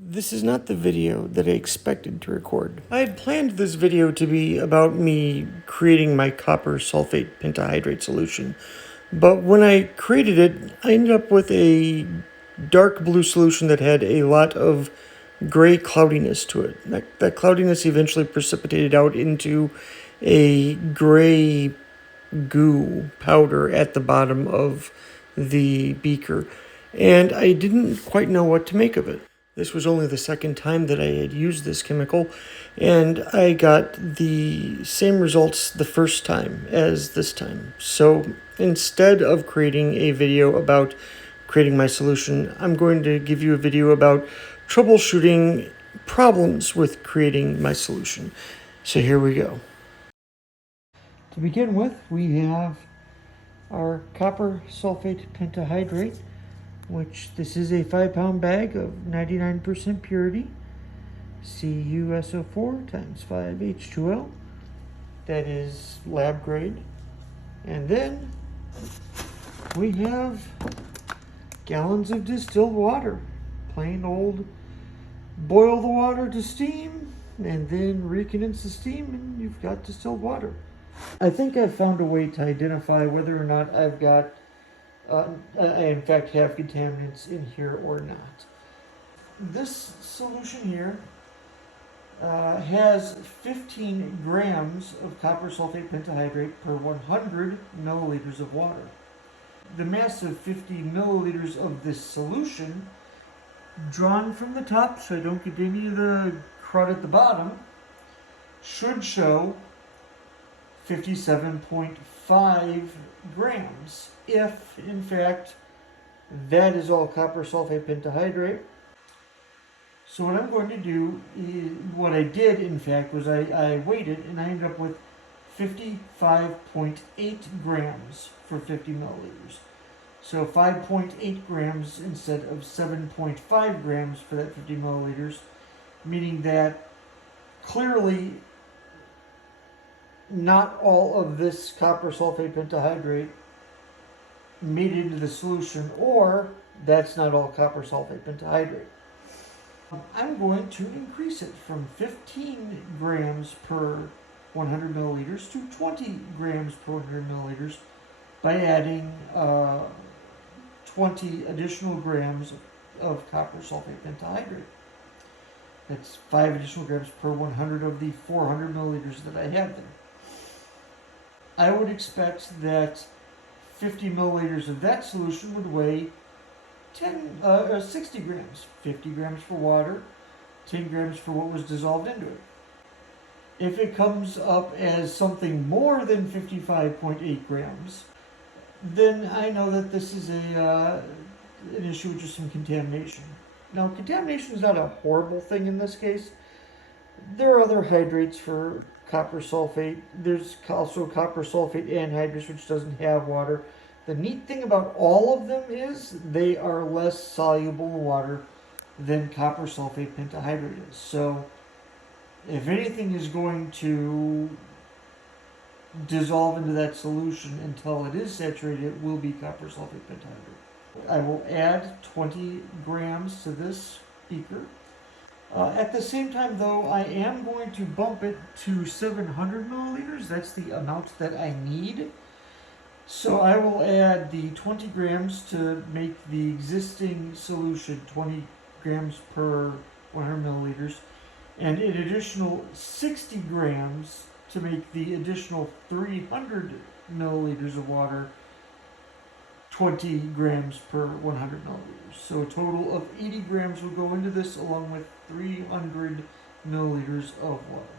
This is not the video that I expected to record. I had planned this video to be about me creating my copper sulfate pentahydrate solution, but when I created it, I ended up with a dark blue solution that had a lot of gray cloudiness to it. That cloudiness eventually precipitated out into a gray goo powder at the bottom of the beaker, and I didn't quite know what to make of it. This was only the second time that I had used this chemical, and I got the same results the first time as this time. So instead of creating a video about creating my solution, I'm going to give you a video about troubleshooting problems with creating my solution. So here we go. To begin with, we have our copper sulfate pentahydrate, which this is a 5-pound bag of 99% purity, CuSO4 times 5H2O. That is lab grade. And then we have gallons of distilled water, plain old boil the water to steam and then recondense the steam and you've got distilled water. I think I've found a way to identify whether or not I've got I in fact have contaminants in here or not. This solution here has 15 grams of copper sulfate pentahydrate per 100 milliliters of water. The mass of 50 milliliters of this solution, drawn from the top so I don't get any of the crud at the bottom, should show 57.5 grams, if in fact that is all copper sulfate pentahydrate. So what I'm going to do is, what I did in fact was I weighed it and I ended up with 55.8 grams for 50 milliliters. So 5.8 grams instead of 7.5 grams for that 50 milliliters, meaning that clearly not all of this copper sulfate pentahydrate made it into the solution, or that's not all copper sulfate pentahydrate. I'm going to increase it from 15 grams per 100 milliliters to 20 grams per 100 milliliters by adding 20 additional grams of copper sulfate pentahydrate. That's 5 additional grams per 100 of the 400 milliliters that I have there. I would expect that 50 milliliters of that solution would weigh 60 grams. 50 grams for water, 10 grams for what was dissolved into it. If it comes up as something more than 55.8 grams, then I know that this is an issue with just some contamination. Now, contamination is not a horrible thing in this case. There are other hydrates for copper sulfate. There's also copper sulfate anhydrous, which doesn't have water. The neat thing about all of them is they are less soluble in water than copper sulfate pentahydrate is. So if anything is going to dissolve into that solution until it is saturated, it will be copper sulfate pentahydrate. I will add 20 grams to this beaker. At the same time, though, I am going to bump it to 700 milliliters. That's the amount that I need. So I will add the 20 grams to make the existing solution 20 grams per 100 milliliters, and an additional 60 grams to make the additional 300 milliliters of water 20 grams per 100 milliliters. So a total of 80 grams will go into this along with 300 milliliters of water.